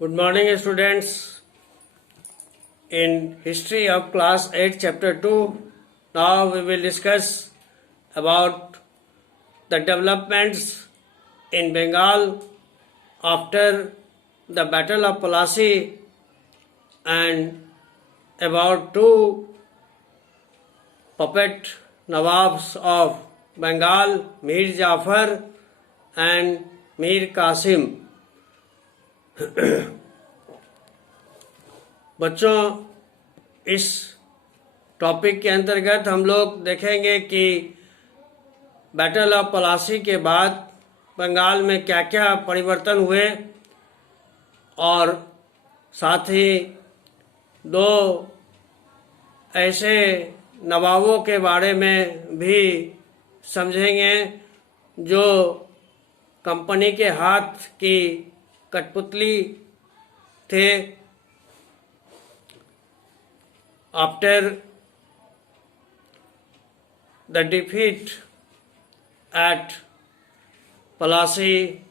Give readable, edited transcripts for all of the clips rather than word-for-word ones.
Good morning, students. In History of Class 8, Chapter 2, now we will discuss about the developments in Bengal after the Battle of Plassey and about two puppet Nawabs of Bengal, Mir Jafar and Mir Qasim. बच्चों, इस topic के अंतर्गत हम लोग देखेंगे कि battle of Palasi के बाद बंगाल में क्या क्या परिवर्तन हुए और साथ ही दो ऐसे नवाबों के बारे में भी समझेंगे जो कंपनी के हाथ की कठपुतली थे. After the defeat at Plassey,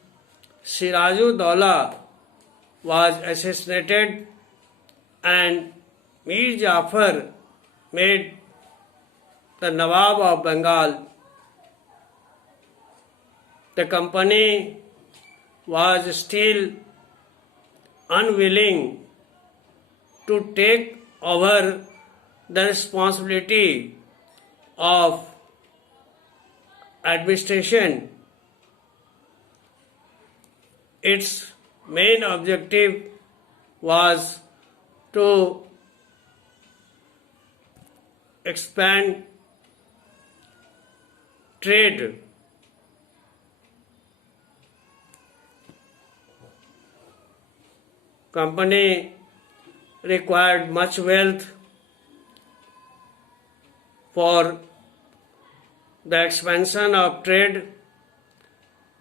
Sirajud-Dowla was assassinated and Mir Jafar made the Nawab of Bengal. The company was still unwilling to take over the responsibility of administration. Its main objective was to expand trade. Company required much wealth for the expansion of trade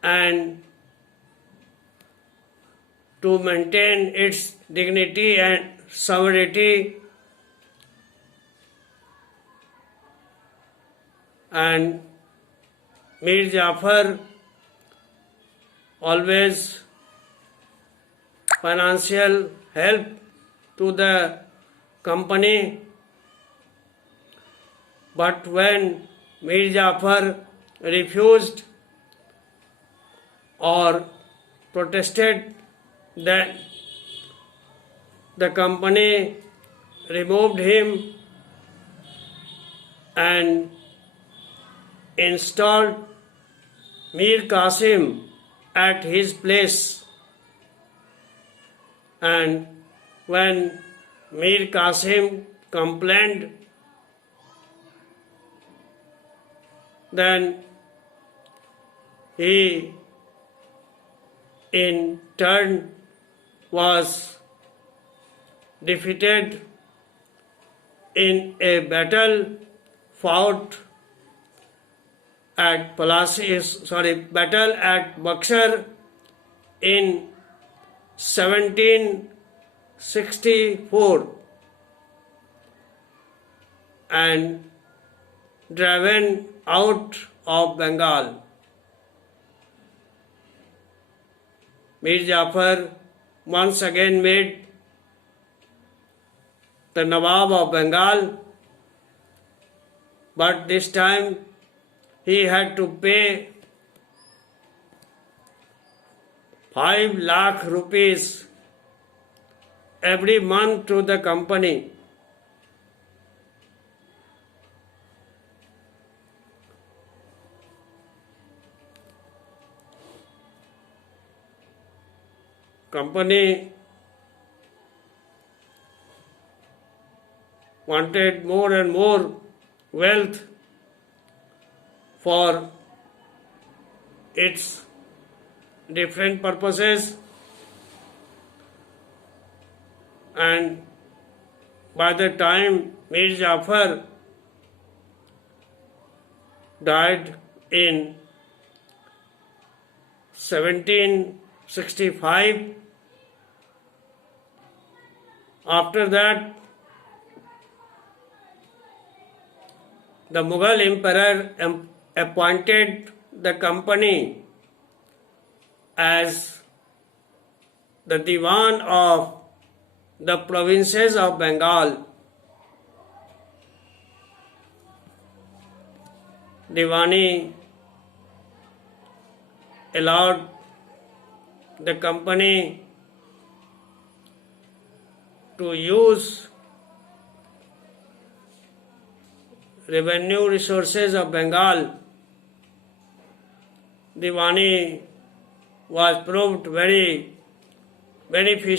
and to maintain its dignity and sovereignty, and Mir Jafar always financial help to the company, but when Mir Jafar refused or protested, then the company removed him and installed Mir Qasim at his place. And when Mir Qasim complained, then he in turn was defeated in a battle fought at battle at Buxar in 1764 and driven out of Bengal. Mir Jafar once again made the Nawab of Bengal, but this time he had to pay 5 lakh rupees every month to the company. Company wanted more and more wealth for its different purposes, and by the time Mir Jafar died in 1765, after that the Mughal emperor appointed the company as the Diwan of the provinces of Bengal. Diwani allowed the company to use revenue resources of Bengal. Diwani was proved very beneficial